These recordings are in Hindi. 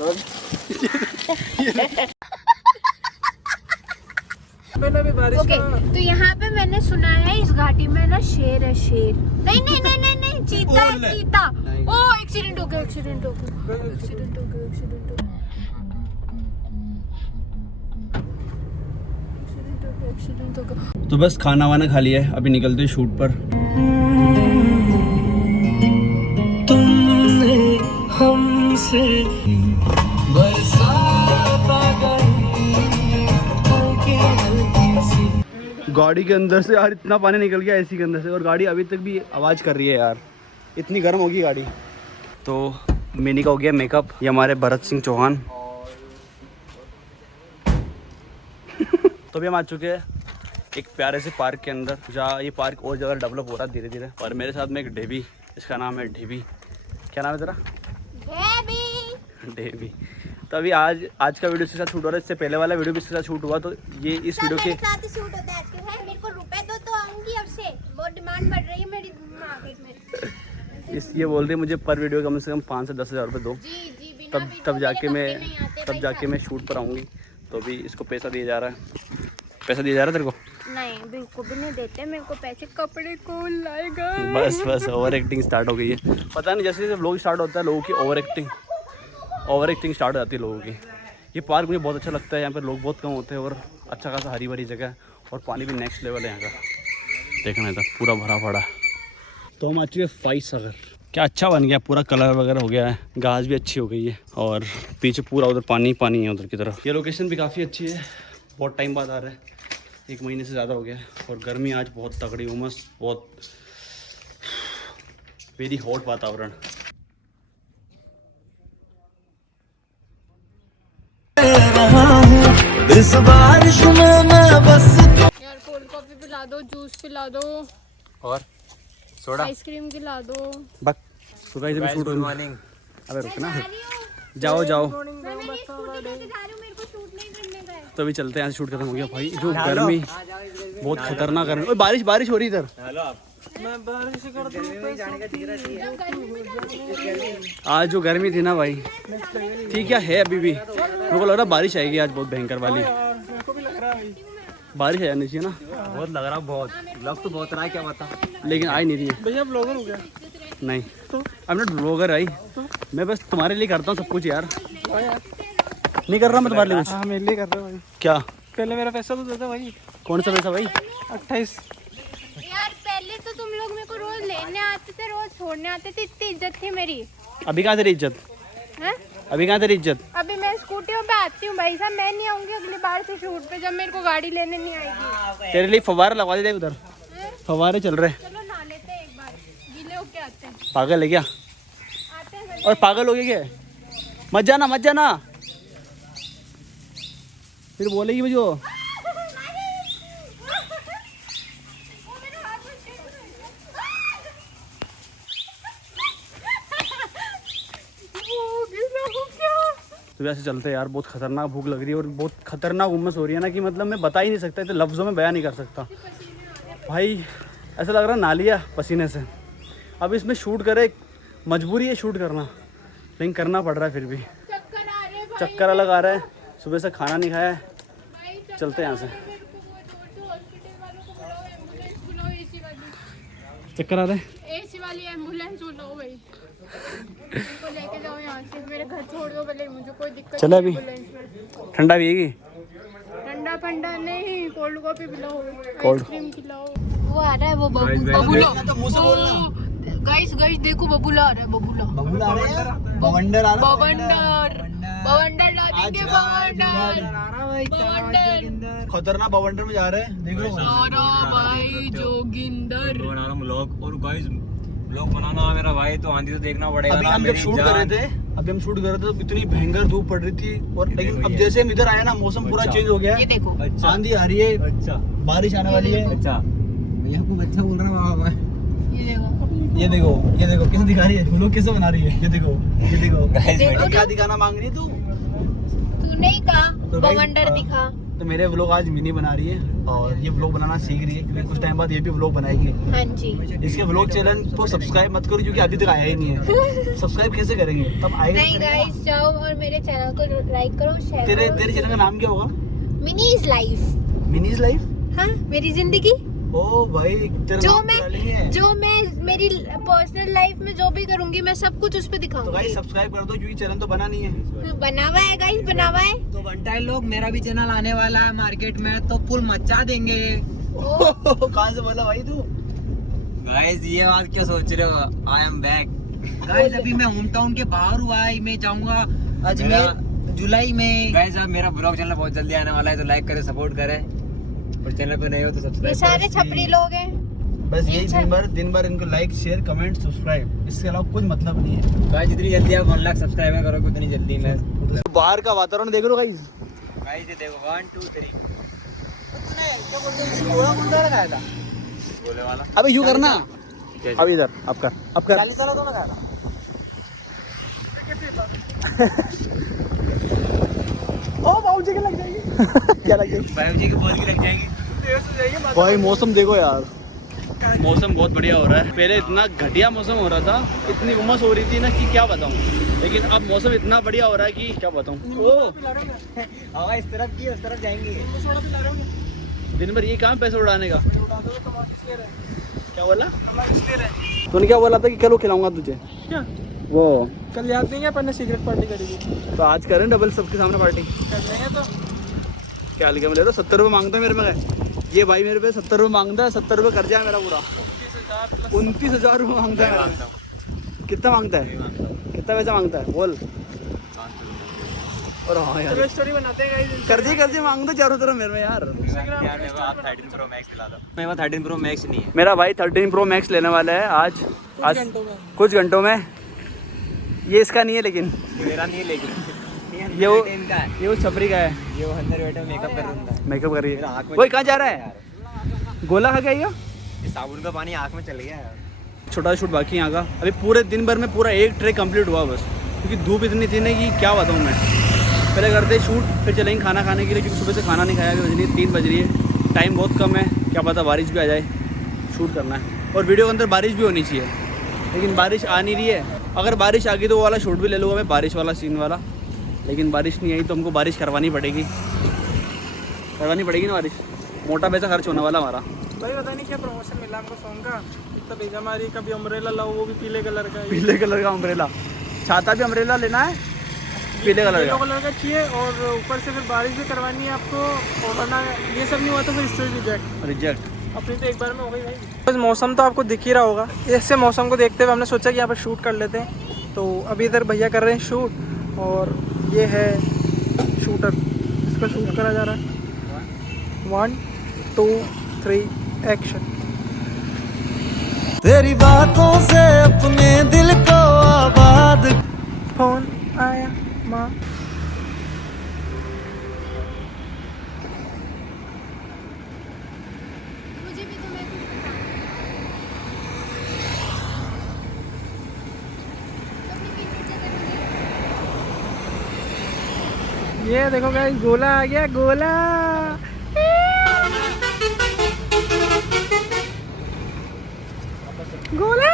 ओके, तो यहाँ पे मैंने सुना है इस घाटी में ना शेर है, शेर। नहीं नहीं नहीं नहीं नहीं, चीता है, चीता। ओ एक्सीडेंट हो गया, एक्सीडेंट हो गया, एक्सीडेंट हो गया, एक्सीडेंट हो गया, एक्सीडेंट हो गया। तो बस खाना वाना खा लिया है, अभी निकलते हैं शूट पर। तुमने हमसे गाड़ी के अंदर से यार इतना पानी निकल गया एसी के अंदर से, और गाड़ी अभी तक भी आवाज़ कर रही है यार, इतनी गर्म होगी गाड़ी। तो मिनी का हो गया मेकअप। ये हमारे भरत सिंह चौहान। तो अभी हम आ चुके हैं एक प्यारे से पार्क के अंदर, जहाँ ये पार्क और ज़्यादा डेवलप हो रहा है धीरे धीरे। और मेरे साथ में एक ढेबी, इसका नाम है ढेबी। क्या नाम है तेरा? ढेबी। तो अभी आज का वीडियो इसके साथ शूट हो रहा है, इससे पहले वाला वीडियो भी इसके साथ शूट हुआ। तो ये इस वीडियो के साथ शूट होता है। मेरे को रुपए दो तो आऊंगी, अब से बहुत डिमांड बढ़ रही है मेरी मार्केट में। ये बोल रही है मुझे पर वीडियो कम से कम 5 से 10 हज़ार रुपये दो, तब जाके मैं शूट पर आऊँगी। तो अभी इसको पैसा दिया जा रहा है। पैसा दिया जा रहा है तेरे को? नहीं, बिल्कुल भी नहीं देते मेरे को पैसे। कपड़े कौन लाएगा? बस ओवर एक्टिंग स्टार्ट हो गई है। पता नहीं, जैसे जैसे व्लॉग स्टार्ट होता है लोगों की ओवर एक्टिंग स्टार्ट हो जाती है लोगों की। ये पार्क मुझे बहुत अच्छा लगता है, यहाँ पर लोग बहुत कम होते हैं और अच्छा खासा हरी भरी जगह है, और पानी भी नेक्स्ट लेवल है यहाँ का। देखना है तो पूरा भरा पड़ा। तो हम आ चुके फाइव सागर। क्या अच्छा बन गया, पूरा कलर वगैरह हो गया है, घास भी अच्छी हो गई है, और पीछे पूरा उधर पानी पानी है उधर की तरफ। ये लोकेशन भी काफ़ी अच्छी है, बहुत टाइम बाद आ रहा है, 1 महीने से ज़्यादा हो गया है। और गर्मी आज बहुत तगड़ी, उमस बहुत, वेरी हॉट वातावरण। इस बारिश में मैं बस यार कोल्ड कॉफी पिला दो, जूस पिला दो, और सोडा आइसक्रीम खिला दो। बक सुबह ही शूट हो। अबे रुक ना, जाओ। तो अभी चलते हैं, यहाँ से शूट खत्म हो गया। भाई जो गर्मी, बहुत खतरनाक गर्मी। और बारिश हो रही इधर। आज जो गर्मी थी ना भाई, ठीक है अभी भी। मेरे को लग रहा बारिश आएगी आज, बहुत भयंकर वाली बारिश आ जानी चाहिए ना। बहुत लग रहा, बहुत लग तो बहुत रहा है, क्या बता, लेकिन आई नहीं रही है। भैया ब्लॉगर हो गया? नहीं तो आई एम नॉट ब्लॉगर आई तो? मैं बस तुम्हारे लिए करता हूँ सब कुछ यार। नहीं कर रहा मैं तुम्हारे लिए कुछ। हाँ मेरे लिए कर रहा हूँ भाई। क्या? पहले मेरा पैसा तो देता भाई। कौन सा पैसा भाई? 28। यार पहले तो तुम लोग मेरे को रोज लेने आते थे, रोज छोड़ने आते थे, इतनी इज्जत थी मेरी। अभी कहाँ तेरी इज्जत है? अभी कहाँ तेरी इज्जत? अभी मैं स्कूटियों पे आती हूँ भाई साहब, मैं नहीं आऊंगी अगली बार से शूट पे, जब मेरे को गाड़ी लेने नहीं आएगी। तेरे लिए फव्वारे लगवा दे उधर, फव्वारे चल रहे। चलो नहा लेते हैं एक बार, गीले होके आते हैं। पागल है क्या? आते हैं। और पागल हो गए क्या? मत जाना फिर बोलेगी मुझे वो। तो वैसे चलते हैं यार, बहुत खतरनाक भूख लग रही है और बहुत खतरनाक उमस हो रही है ना, कि मतलब मैं बता ही नहीं सकता, इतने लफ्ज़ों में बयान नहीं कर सकता भाई। ऐसा लग रहा है नालिया पसीने से। अब इसमें शूट करे, मजबूरी है शूट करना, लेकिन करना पड़ रहा है फिर भी। चक्कर अलग आ रहा है, सुबह से खाना नहीं खाया है। चलते हैं यहाँ से। चक्कर आ रहा है, एसी वाली एम्बुलेंस बुलाओ भाई, को लेके जाओ यहाँ से, मेरे घर छोड़ दो भले, मुझे कोई दिक्कत चले अभी। ठंडा पिएगी? ठंडा फंडा नहीं, कोल्ड कॉफी पिलाओ, कोल्ड आइसक्रीम खिलाओ। वो आ रहा है, वो बबूला। गाइस देखो बबूला आ रहा है, बबंडर डालेंगे, बवंडर खतरनाक बवंडर में जा रहे हैं, देख लो भाई जोगिंदर बना रहा व्लॉग। और गाइस व्लॉग बनाना मेरा भाई, तो आंधी तो देखना पड़ेगा। अभी हम जब शूट कर रहे थे तो इतनी भयंकर धूप पड़ रही थी, और लेकिन अब जैसे हम इधर आए ना, मौसम पूरा चेंज हो गया। ये देखो, आंधी आ रही है, अच्छा बारिश आने वाली है। अच्छा भैया को अच्छा बोल रहा है बाबा। ये देखो कैसे दिखा रही है, लोग कैसे बना रही है। ये देखो क्या दिखाना मांग रही है तू? तू नहीं कहा बवंडर दिखा। तो मेरे व्लॉग आज मिनी बना रही है और ये व्लॉग बनाना सीख रही है क्योंकि कुछ टाइम बाद ये भी व्लॉग बनाएगी। हाँ जी। इसके व्लॉग चैनल को सब्सक्राइब मत करो क्योंकि अभी तक आया ही नहीं है। सब्सक्राइब कैसे करेंगे तब आएगा। नहीं गाइस जाओ और मेरे चैनल को लाइक करो, शेयर करो। तेरे चैनल का नाम क्या होगा? Minis life. Minis life? हाँ, मेरी जिंदगी। ओ भाई तेरा जो मैं मेरी पर्सनल लाइफ में जो भी करूंगी मैं सब कुछ उस पे तो दिखाऊंगी। गाइस सब्सक्राइब कर दो क्योंकि चैनल तो बना नहीं है। बना हुआ है गाइस, बना हुआ है। तो बनता है लोग, मेरा भी चैनल आने वाला है मार्केट में, तो फुल मचा देंगे। कहाँ से बोला भाई तू? गाइस ये बात क्या सोच रहे हो? I am back. गाइस अभी मैं होम टाउन के बाहर हुआ है, मैं जाऊंगा अजमेर जुलाई में। गाइस अब मेरा ब्लॉग चैनल बहुत जल्दी आने वाला है, तो लाइक करें, सपोर्ट करें, और चैनल पे नए हो तो ये सब्सक्राइब सारे छपरी लोग हैं। बस यही दिन भर इनको लाइक शेयर कमेंट सब्सक्राइब, इसके अलावा कुछ मतलब नहीं है। गाइस जितनी जल्दी आप 1 लाख सब्सक्राइबर करोगे उतनी जल्दी मैं बाहर का वातावरण देख लो गाइस। गाइस ये देखो 1 2 3 क्या बोलते हैं, घोड़ा मुंडा लगाया था बोले वाला। अबे यूं करना, अब इधर अब कर 40 साल तो लगाया था। ओ बाबूजी के लग जाएगी। क्या लग जाएगी? बाबूजी की बोल की लग जाएगी। भाई मौसम देखो यार, मौसम बहुत बढ़िया हो रहा है। पहले इतना घटिया मौसम हो रहा था, इतनी उमस हो रही थी ना कि क्या बताऊं, लेकिन अब मौसम इतना बढ़िया हो रहा है कि क्या बताऊं। ओ हवा इस तरफ की उस तरफ जाएंगे। दिन भर ये काम पैसे उड़ाने का। क्या बोला तूने? क्या बोला था कि कल वो खिलाऊंगा तुझे? क्या वो कल याद नहीं है अपन ने सिगरेट पार्टी करी तो आज करें डबल सबके सामने पार्टी। कर लेंगे तो क्या लिखा मेरे तो 70 रुपये मांगता है मेरे में। ये भाई मेरे पे 70 रुपये मांगता है, 70 रुपये कर जाए मेरा पूरा। 29,000 रुपये मांगता है मेरे में। कितना मांगता है? कितना पैसा मांगता है बोल। और हाँ यार स्टोरी बनाते हैं गाइस। कर दी मांग दो चारों तरफ मेरे में यार। यार मेरे को आप 13 प्रो मैक्स दिला दो। मेरे पास 13 प्रो मैक्स नहीं है। मेरा भाई 13 प्रो मैक्स लेने वाला है आज कुछ घंटों में। ये इसका नहीं है लेकिन मेरा नहीं है, लेकिन ये वो इनका है। ये वो छपरी का है। ये वो अंदर बैठा मेकअप कर रहा है। मेकअप कर रही मेरा है। आँख में वही कहाँ जा रहा है? गोला खा के आइएगा। ये साबुन का पानी आँख में चल गया है। छोटा शूट बाकी यहाँ का। अभी पूरे दिन भर में पूरा एक ट्रेक कंप्लीट हुआ बस, क्योंकि धूप इतनी थी ना कि क्या बताऊँ मैं। पहले करते शूट, फिर चलेंगे खाना खाने के लिए, क्योंकि सुबह से खाना नहीं खाया। अभी बज रही है 3 बज रही है, टाइम बहुत कम है। क्या पता बारिश भी आ जाए, शूट करना है। और वीडियो के अंदर बारिश भी होनी चाहिए, लेकिन बारिश आ नहीं रही है। अगर बारिश आ गई तो वो वाला शूट भी ले लूँगा मैं, बारिश वाला सीन वाला। लेकिन बारिश नहीं आई तो हमको बारिश करवानी पड़ेगी ना बारिश। मोटा पैसा खर्च होने वाला हमारा। भाई पता नहीं क्या प्रमोशन मिला हमको सॉन्ग का। इतना भेजा मारी, कभी अम्ब्रेला लाओ, वो भी पीले कलर का। पीले कलर का अम्ब्रेला, छाता भी अम्ब्रेला लेना है पीले कलर येलो का। कलर का चाहिए, और ऊपर से फिर बारिश भी करवानी है आपको। और वरना ये सब नहीं हुआ तो फिर स्टोरी रिजेक्ट। अपनी तो एक बार में हो गई भाई। मौसम तो आपको दिख ही रहा होगा। ऐसे मौसम को देखते हुए हमने सोचा कि यहाँ पर शूट कर लेते हैं। तो अभी इधर भैया कर रहे हैं शूट, और ये है शूटर, इसका शूट करा जा रहा है। 1 2 3 एक्शन। तेरी बातों से अपने दिल को आबाद। फोन आया माँ। मुझे भी तुम्हें कुछ बता। ये देखो गाइस, गोला आ गया, गोला। गोला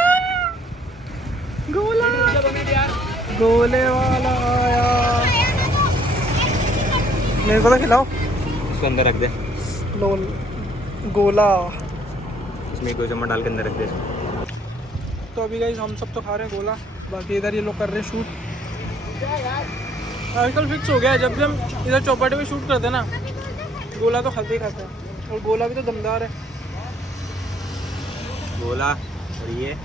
गोला गोले वाला आया। मेरे को तो खिलाओ। इसको अंदर रख दे, लोल गोला। इसमें 2 चम्मच डाल के अंदर रख दे इसको। तो अभी गाइस हम सब तो खा रहे हैं गोला, बाकी इधर ये लोग कर रहे हैं शूट। आजकल फिक्स हो गया है, जब भी हम इधर चौपाटी में शूट करते हैं ना, गोला तो खाते ही खाते हैं। और गोला भी तो दमदार है। गोला और ये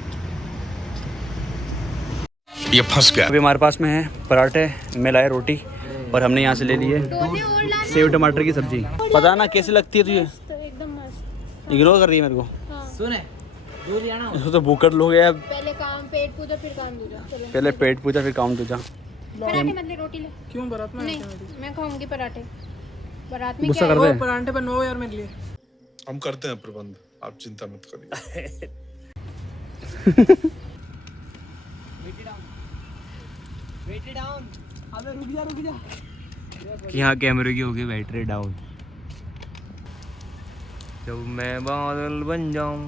फंस गया। अभी हमारे पास में है पराठे, मैं लाया रोटी, और हमने यहाँ से ले लिए सेव टमाटर की सब्जी। पता ना कैसी लगती है तुझे? एकदम मस्त। इग्नोर कर रही है मेरे को। हाँ। सुने जो लिया ना, इसको तो भूखट लोग है। पहले काम पेट पूजा फिर काम दूजा। चलो। पहले पेट पूजा फिर काम दूजा। पराठे मत ले, रोटी ले। क्यों बारात में? नहीं, मैं खाऊंगी पराठे। बारात में गुस्सा क्या कर है? दे। पराठे बनवाओ यार मेरे लिए। हम करते हैं प्रबंध, आप चिंता मत करिए। यहाँ कैमरे की होगी बैटरी डाउन। जब मैं बादल बन जाऊं।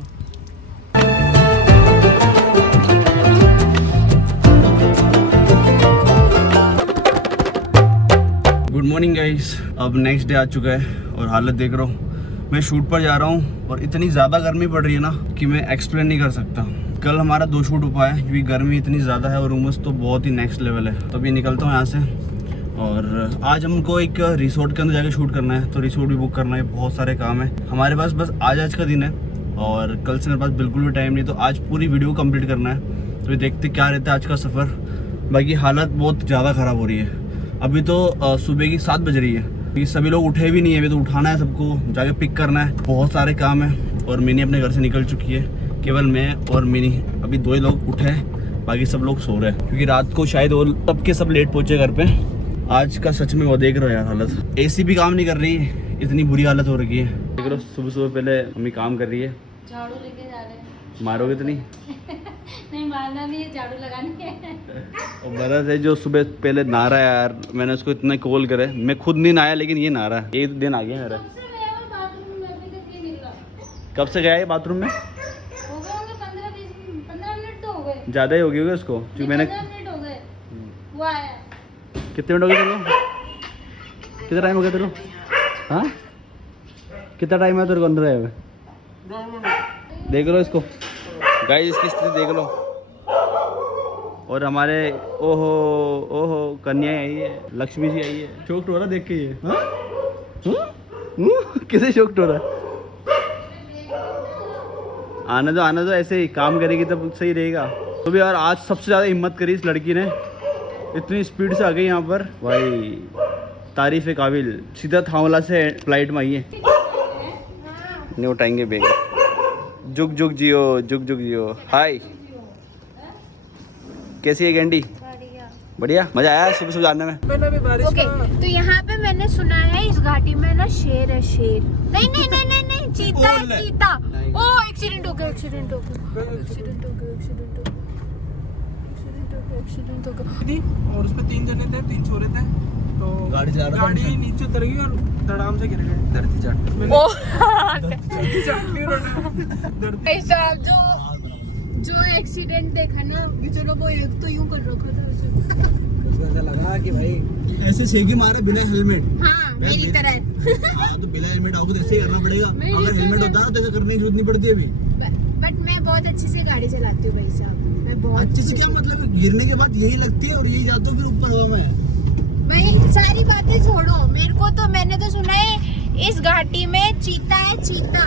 गुड मॉर्निंग गाइस, अब नेक्स्ट डे आ चुका है और हालत देख रहा हूँ। मैं शूट पर जा रहा हूँ और इतनी ज़्यादा गर्मी पड़ रही है ना कि मैं एक्सप्लेन नहीं कर सकता। कल हमारा 2 शूट हो पाया क्योंकि गर्मी इतनी ज़्यादा है और उमस तो बहुत ही नेक्स्ट लेवल है। तो अभी निकलता हूँ यहाँ से और आज हमको एक रिसोर्ट के अंदर जाके शूट करना है। तो रिसोर्ट भी बुक करना है, बहुत सारे काम है हमारे पास। बस आज का दिन है और कल से मेरे पास बिल्कुल भी टाइम नहीं। तो आज पूरी वीडियो कंप्लीट करना है। तो ये देखते क्या रहता है आज का सफ़र। बाकी हालत बहुत ज़्यादा ख़राब हो रही है। अभी तो सुबह की 7 बज रही है क्योंकि सभी लोग उठे भी नहीं है। अभी तो उठाना है सबको, जाके पिक करना है, बहुत सारे काम है। और मिनी अपने घर से निकल चुकी है, केवल मैं और मिनी अभी 2 ही लोग उठे हैं, बाकी सब लोग सो रहे हैं क्योंकि रात को शायद वो सब के सब लेट पहुँचे घर पे। आज का सच में वो देख रहे हो यार हालत, AC भी काम नहीं कर रही, इतनी बुरी हालत हो रखी है। देख लो सुबह सुबह पहले मम्मी काम कर रही है। झाड़ू लेके जा रहे हैं। मारोगे तो नहीं? नहीं मारना नहीं है, झाड़ू लगानी है। और भरत है जो सुबह पहले नहा रहा है यार। मैंने उसको इतना कॉल करे, मैं खुद नहीं नहाया लेकिन ये नहा रहा है। ये दिन आ गया मेरा। कब से गया ये बाथरूम में? हो गए होंगे 15 मिनट तो हो गए। ज़्यादा ही हो गई उसको क्योंकि मैंने 15 मिनट हो गए। वो आया। कितने मिनट हो गए तेरे को? कितना टाइम हो गया तेरे को? हाँ, कितना टाइम है तेरे को अंदर आए हुए? देख लो इसको गाइस, इसकी स्थिति देख लो। और हमारे ओहो ओहो कन्या आई है, लक्ष्मी जी आई है। शौक हो रहा देख के ये? हाँ? किसे शौक हो रहा? आने दो ऐसे ही काम करेगी तब सही रहेगा। तो भी यार आज सबसे ज़्यादा हिम्मत करी इस लड़की ने, इतनी स्पीड से आ गई यहाँ पर भाई, तारीफ़ काबिल। सीधा थावला से फ्लाइट में आई है। नहीं उठाएंगे बेग। जुग जुग जियो, जुग जुग जियो। हाय, कैसी है गेंडी? बढ़िया, मजा आया सुबह सुबह जाने में। मैंने भी बारिश ओके, तो यहाँ पे मैंने सुना है इस घाटी में ना शेर है, शेर। नहीं नहीं नहीं नहीं नहीं, चीता है, चीता। ओ एक्सीडेंट हो गया, एक्सीडेंट हो गया, एक्सीडेंट हो गया, एक्सीडेंट हो गया, एक्सीडेंट हो गया। थी और उसमें 3 जने थे, 3 छोरे थे। तो गाड़ी चला रहा था, गाड़ी नीचे उतर गई और धड़ाम से गिर गए। धरती चाट। ओ धरती चाट ली उन्होंने। भाई साहब जो एक्सीडेंट देखा ना, चलो वो एक तो यूं कर रखा था उसे। उसको ऐसा लगा कि भाई ऐसे सेगी मारे बिना हेलमेट। हाँ मेरी तरह। हाँ तो बिना हेलमेट आओगे तो ऐसे ही करना पड़ेगा। मेरी अगर हेलमेट तरह। होता ना तो ऐसा करने की जरूरत नहीं पड़ती अभी। बट मैं बहुत अच्छे से गाड़ी चलाती हूँ भाई साहब, मैं बहुत अच्छे से क्या मतलब है, गिरने के बाद यही लगती है और यही जाते हो फिर ऊपर हवा में। भाई सारी बातें छोड़ो, मेरे को तो मैंने तो सुना है इस घाटी में चीता है, चीता।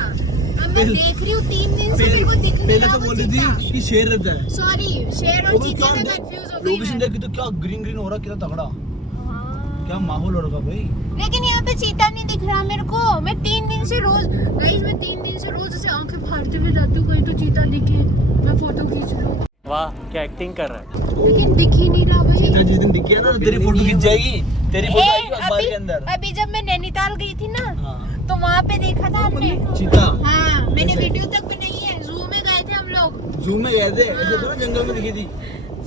अब मैं देख रही हूँ 3 दिन से, मेरे को दिख नहीं पहले रहा तो वो बोल रही चीता। थी कि शेर रहता है। सॉरी, शेर और चीते में कंफ्यूज हो गई लोकेशन मैं। देखी तो क्या ग्रीन ग्रीन हो रहा, कितना तगड़ा, हाँ। क्या माहौल हो रहा भाई। लेकिन यहाँ पे चीता नहीं दिख रहा मेरे को। मैं 3 दिन से रोज गाइस, मैं 3 दिन से रोज ऐसे आंखें फाड़ते हुए जाती हूँ, कहीं तो चीता दिखे, मैं फोटो खींच लूँ। वाह क्या एक्टिंग कर रहा है। लेकिन दिख ही नहीं रहा भाई। चीता जिस दिन दिख गया ना तो तेरी फोटो खींच जाएगी, तेरी फोटो आएगी अखबार के अंदर। अभी जब मैं नैनीताल गई थी ना, हाँ। तो वहाँ पे देखा था हमने चीता हाँ, मैंने वीडियो तक बनाई है। जू में गए थे हम लोग, जू में गए थे, ऐसे तो ना जंगल में दिखी थी।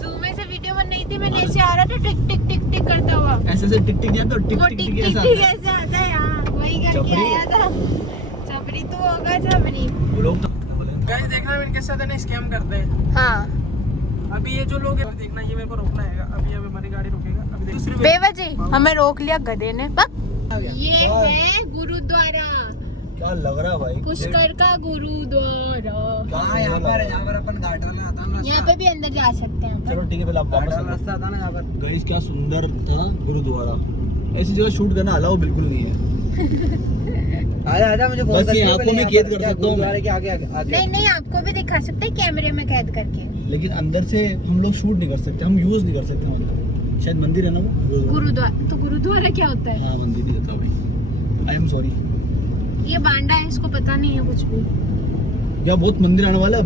जू में से वीडियो बनाई थी मैंने। ऐसे आ रहा था टिक टिक टिक टिक करता हुआ। ऐसे से टिक टिक जाता, टिक वो टिक टिक टिक टिक ऐसा टिक ऐसे आता है। हाँ वही करके चपरी। आया था। चपरी तो होगा चपरी। वो लोग तो गाइस देखना इनके साथ है ना स्कैम करते हैं। हाँ अभी ये जो लोग हैं देखना, ये मेरे को रोकना है। अभी हमारी गाड़ी रुकेगा। अभी दूसरी बेवजह हमें रोक लिया गधे ने। ये है गुरुद्वारा, क्या लग रहा है भाई, पुष्कर का गुरुद्वारा। हाँ यहाँ पर अपन घाट वाला आता ना यहाँ पे भी अंदर जा सकते हैं। चलो ठीक है, पहले आप वापस चलो। रास्ता आता ना यहाँ पर। गाइस क्या सुंदर था गुरुद्वारा, ऐसी जगह शूट करना अलाउ बिल्कुल नहीं है। आजा मुझे फोन बस कर ये दियो, आंखों पहले में यहाँ कैद पर कर क्या सकता हूँ मैं। गुरुद्वारे के आगे नहीं नहीं, आपको भी दिखा सकते हैं कैमरे में कैद करके। लेकिन अंदर से हम लोग शूट नहीं कर सकते, हम यूज नहीं कर सकते मतलब। शायद मंदिर है ना वो गुरुद्वारा, तो गुरुद्वारा क्या होता है? हाँ मंदिर ही होता भाई। I am sorry. ये बांडा है, इसको पता नहीं है कुछ भी। क्या बहुत मंदिर आने वाला है।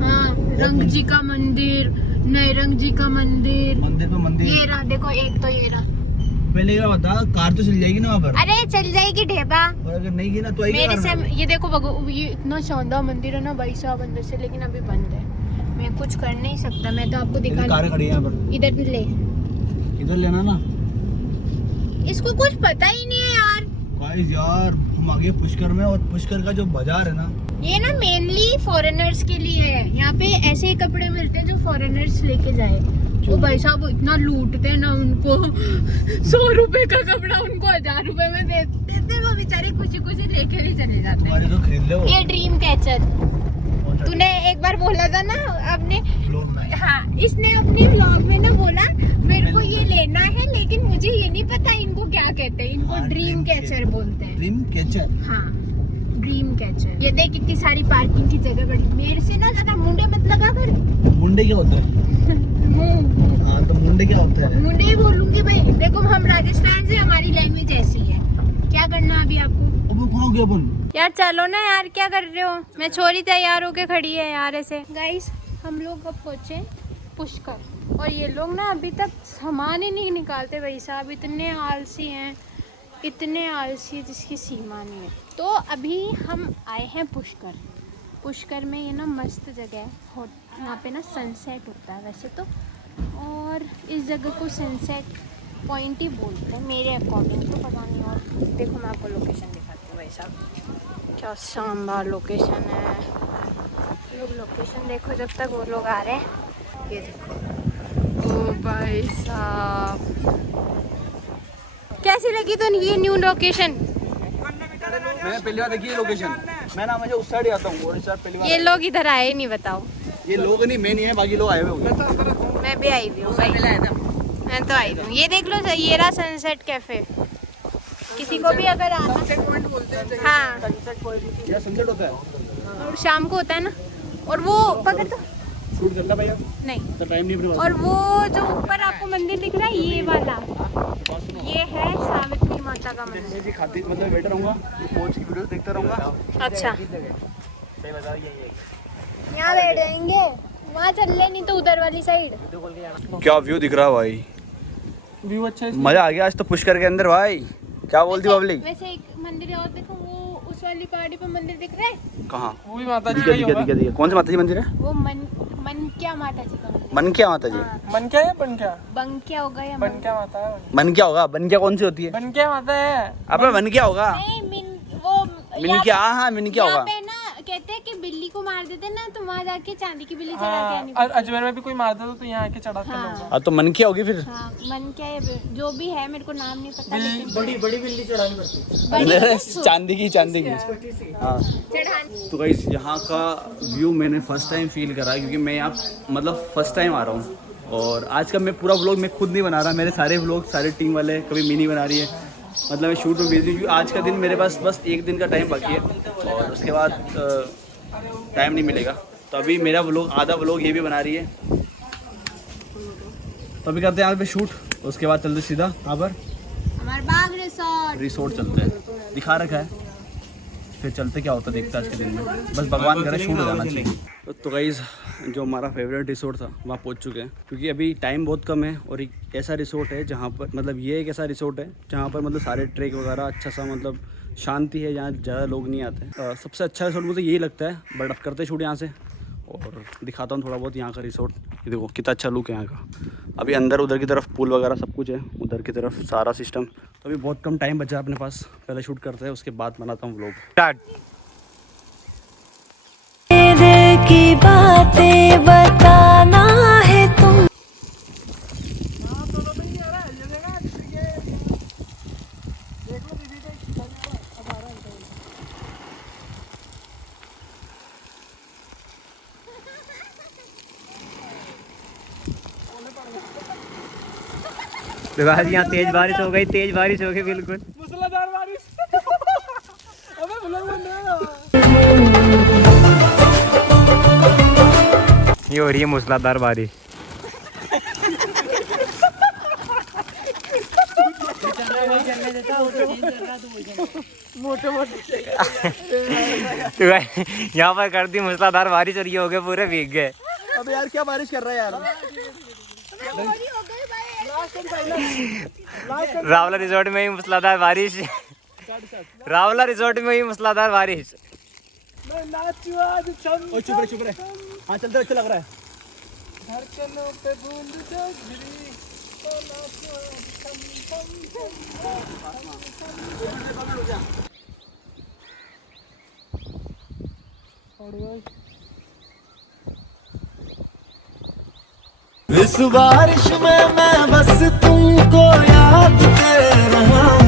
हाँ, रंग जी का मंदिर, नैरंग जी का मंदिर, मंदिर पे मंदिर। ये रहा देखो, एक तो ये रहा। पहले क्या बता, कार तो चल जाएगी ना वहाँ पर, अरे चल जाएगी ढेबा। और अगर नहीं गई ना तो आएगी मेरे कार से में। ये देखो ये इतना शानदार मंदिर है ना भाई साहब अंदर से, लेकिन अभी बंद है। मैं कुछ कर नहीं सकता, मैं तो आपको दिखा। कारें खड़ी है यहाँ पर, इधर भी ले, इधर लेना ना। इसको कुछ पता ही नहीं है यार। गाइस यार हम आगे पुष्कर में, और पुष्कर का जो बाजार है ना, ये ना मेनली फॉरेनर्स के लिए है। यहाँ पे ऐसे ही कपड़े मिलते हैं जो फॉरेनर्स लेके जाए। वो भाई साहब इतना लूटते हैं ना उनको 100 रुपए का कपड़ा उनको 1000 रुपए में दे देते हैं। वो बेचारे खुशी खुशी लेके भी चले जाते हैं। तो खरीद ले वो। ये ड्रीम कैचर तूने एक बार बोला था ना अपने, हाँ इसने अपने व्लॉग में ना बोला मेरे को ये लेना है, लेकिन मुझे ये नहीं पता इनको क्या कहते हैं। इनको ड्रीम कैचर बोलते हैं। ड्रीम कैचर, हाँ ड्रीम कैचर। ये देख कितनी सारी पार्किंग की जगह बड़ी। मेरे से ना ज्यादा मुंडे मत लगा कर। मुंडे क्या होता है? हाँ तो मुंडे क्या होता है? मुंडे ही बोलूंगी भाई। देखो हम राजस्थान से, हमारी लैंग्वेज ऐसी है। क्या करना अभी आपको? यार चलो ना यार, क्या कर रहे हो? मैं छोरी तैयार होके खड़ी है यार ऐसे। गाइस हम लोग अब पहुंचे पुष्कर, और ये लोग ना अभी तक सामान ही नहीं निकालते भाई साहब। इतने आलसी हैं, इतने आलसी जिसकी सीमा नहीं है। तो अभी हम आए हैं पुष्कर। पुष्कर में ये ना मस्त जगह है। यहाँ पे ना सनसेट होता है वैसे तो, और इस जगह को सनसेट पॉइंट ही बोलते हैं मेरे अकॉर्डिंग तो, पता नहीं। और देखो मैं आपको लोकेशन दिखाती हूँ भाई साहब, क्या शानदार लोकेशन है। लोग लोकेशन देखो जब तक वो लोग आ रहे हैं। ये देखो ओ भाई साहब, कैसी लगी तो ये न्यू लोकेशन? मैंने पहली बार देखी है लोकेशन। मैं ना हमेशा उस साइड ही आता हूँ, और इस साइड पहली बार। ये लोग इधर आए ही नहीं, बताओ। ये लोग नहीं, मैं नहीं है, बाकी लोग आए हुए होंगे। मैं भी आई हुई हूँ भाई, मैं तो आई हूँ। ये देख लो, ये रहा सनसेट कैफे। किसी को भी अगर आना, हाँ सनसेट होता है और शाम को होता है ना। और वो पकड़ दो, शूट करना भैया, नहीं। तो टाइम नहीं अपने पास। और वो जो ऊपर आपको मंदिर दिख रहा है, ये वाला, ये है सावित्री माता का मंदिर। मैं जी खाती मतलब वेटर रहूँगा, कोच की वीडियो देखता रहूँगा। अच्छा यहाँ बैठ जाएंगे, वहाँ चल ले, नहीं तो उधर वाली साइड। क्या व्यू दिख रहा है भाई, व्यू अच्छा है। मजा आ गया आज तो पुष्कर के अंदर भाई। क्या बोलती पब्लिक? वैसे एक मंदिर और देखो, वो उस वाली पहाड़ी पे मंदिर दिख रहा है। कहाँ? वो भी माता जी का ही होगा। दिखा कौन सा माता जी मंदिर है? वो मनक्या माता जी का मंदिर। मनक्या माता जी? हाँ। मन क्या है? बन क्या? बंक्या होगा या बन क्या माता है? मन क्या होगा? बन क्या कौन सी होती है? बन क्या माता है? अबे मन क्या होगा? नहीं, वो मिन क्या? हाँ मिन क्या यहाँ होगा? पे ना कहते हैं कि बिल्ली को मार देते ना, तो वहाँ जाके चांदी की बिल्ली चढ़ा के हाँ, आनी पड़ती है। अजमेर में भी कोई मारता तो यहाँ आके चढ़ाते हाँ। लोग। हाँ तो मन क्या होगी फिर? हाँ मन क्या है, जो भी है मेरे को नाम नहीं पता, लेकिन बड़ी बिल्ली चढ़ानी पड़ती बड़ी चांदी की हाँ। चढ़ानी। तो गाइस यहाँ का व्यू मैंने फर्स्ट टाइम फील करा, क्योंकि मैं यहाँ मतलब फर्स्ट टाइम आ रहा हूँ। और आज का मैं पूरा व्लॉग मैं खुद नहीं बना रहा, मेरे सारे व्लॉग सारे टीम वाले, कभी मिनी बना रही है, मतलब मैं शूट में बिजी हूँ। क्योंकि आज का दिन मेरे पास बस एक दिन का टाइम बाकी है, और उसके बाद टाइम नहीं मिलेगा। तो अभी मेरा व्लॉग, आधा व्लॉग ये भी बना रही है। तो अभी करते हैं यहाँ पे शूट, उसके बाद चलते सीधा यहाँ पर हमारे बाग रिसोर्ट चलते हैं, दिखा रखा है, फिर चलते क्या होता है देखते हैं आज के दिन में। बस भगवान करे शूट हो जाना चाहिए। तो गाइस जो हमारा फेवरेट रिसोर्ट था वहाँ पहुँच चुके हैं, क्योंकि अभी टाइम बहुत कम है। और एक ऐसा रिसोर्ट है जहाँ पर मतलब ये एक ऐसा रिसोर्ट है जहाँ पर मतलब सारे ट्रैक वगैरह अच्छा सा मतलब शांति है, यहाँ ज़्यादा लोग नहीं आते। सबसे अच्छा रिसोर्ट मुझे यही लगता है। बट अब करते शूट यहाँ से, और दिखाता हूँ थोड़ा बहुत यहाँ का रिसोर्ट। ये देखो कितना अच्छा लुक है यहाँ का। अभी अंदर उधर की तरफ पूल वगैरह सब कुछ है, उधर की तरफ सारा सिस्टम। तो अभी बहुत कम टाइम बचा अपने पास, पहले शूट करते हैं, उसके बाद बनाता हूँ व्लॉग। स्टार्ट। दिल की बातें बताना है तुम। आज यहाँ तेज बारिश हो गई, तेज बारिश हो गई बिल्कुल मूसलाधार बारिश। अबे ये हो रही है मूसलाधार बारिश। तो यहाँ पर कर दी मूसलाधार बारिश और ये हो गए पूरे भीग गए। अबे यार क्या बारिश कर रहा है यार। रावला रिजॉर्ट में ही मूसलाधार बारिश। रावला रिजॉर्ट में ही मूसलाधार बारिश। चुप रहे। हाँ चलते अच्छा लग रहा है। इस बारिश में मैं बस तुमको याद कर रहा हूँ।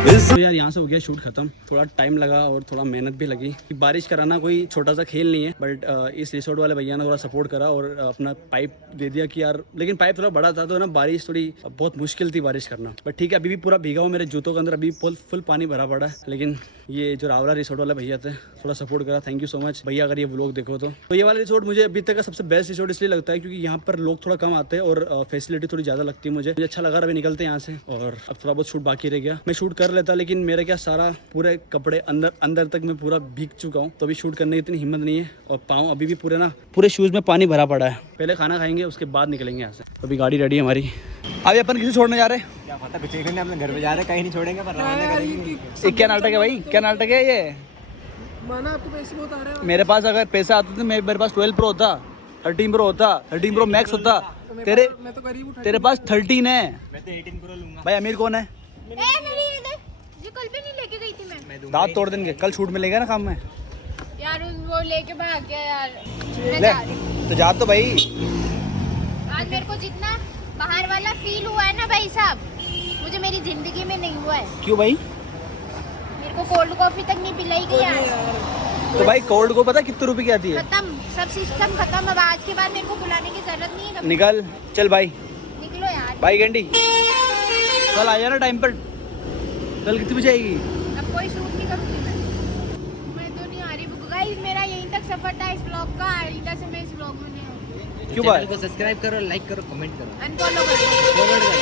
तो यार यहाँ से हो गया शूट खत्म। थोड़ा टाइम लगा और थोड़ा मेहनत भी लगी। बारिश कराना कोई छोटा सा खेल नहीं है, बट इस रिसोर्ट वाले भैया ने थोड़ा सपोर्ट करा और अपना पाइप दे दिया कि यार, लेकिन पाइप थोड़ा बड़ा था तो ना बारिश थोड़ी बहुत मुश्किल थी बारिश करना। बट ठीक है, अभी भी पूरा भीगा हुआ, मेरे जूतों के अंदर अभी फुल पानी भरा पड़ा है। लेकिन ये जो रावला रिसोर्ट वाले भैया थे थोड़ा सपोर्ट करा, थैंक यू सो मच भैया। अगर ये व्लॉग देखो तो ये वाला रिसोर्ट मुझे अभी तक का सबसे बेस्ट रिसोर्ट इसलिए लगता है क्योंकि यहाँ पर लोग थोड़ा कम आते हैं और फैसिलिटी थोड़ी ज़्यादा लगती है मुझे अच्छा लगा। अभी निकलते हैं यहाँ से और अब थोड़ा बहुत शूट बाकी रह गया। मैं शूट कर लेता लेकिन मेरा क्या सारा पूरे कपड़े अंदर तक मैं पूरा भीग चुका हूँ, तो अभी शूट करने की इतनी हिम्मत नहीं है और पाँव अभी भी पूरे शूज़ में पानी भरा पड़ा है। पहले खाना खाएंगे उसके बाद निकलेंगे यहाँ से। तो अभी गाड़ी रेडी है हमारी। अभी अपन किसे छोड़ने जा रहे हैं? क्या पता पीछे अपने घर पे जा रहे, कहीं नहीं छोड़ेंगे पर रवाना करेंगे। ये क्या नाटक है भाई, क्या नाटक है ये? माना आपको पैसे बहुत आ रहे हैं। मेरे पास अगर पैसा आता तो मेरे पास 12 प्रो होता, 13 प्रो होता, 13 प्रो मैक्स होता। मैं तो गरीब हूँ। तेरे पास 13 है। मैं तो 18 प्रो लूंगा। भाई अमीर कौन है? जो कल भी नहीं लेके गई थी मैं दांत तोड़ देंगे, कल शूट मिलेगा ना काम में। यार, वो लेके भाग गया यार। मैं ले जा रही हूँ। तो जा तो भाई। आज मेरे को जितना बाहर वाला फील हुआ है ना भाई साहब, मुझे मेरी जिंदगी में नहीं हुआ है। क्यों भाई? मेरे को कोल्ड कॉफी तक नहीं पिलाई गई आज। तो भाई कोल्ड को पता कितने रुपए की आती है? खत्म, सब सिस्टम खत्म। अब आज के बाद मेरे को बुलाने की जरूरत नहीं है कभी। निकल चल भाई, निकलो यार। भाई गंडी कल आ जाना टाइम पर। कल कितने बजे आएगी? अब कोई शूट नहीं करूँगी मैं तो नहीं आ रही। गाइस मेरा यहीं तक सफर था इस व्लॉग का। इधर से मैं इस व्लॉग में नहीं आऊँगी। क्यों भाई? को सब्सक्राइब करो, लाइक करो, कमेंट करो, अनफॉलो कर दो। फॉरवर्ड करो,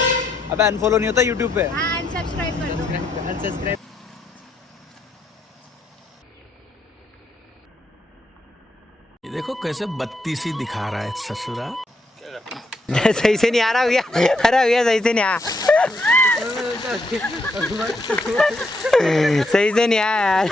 अबे अनफॉलो नहीं होता यूट्यूब पे। हाँ, अनसब्सक्राइब कर दो। अनसब्सक्राइब। ये देखो कैसे बत्तीसी दिखा रहा है ससुरा। सही से नहीं आ रहा भैया। अरे भैया सही से नहीं आया। सही से नहीं आया यार।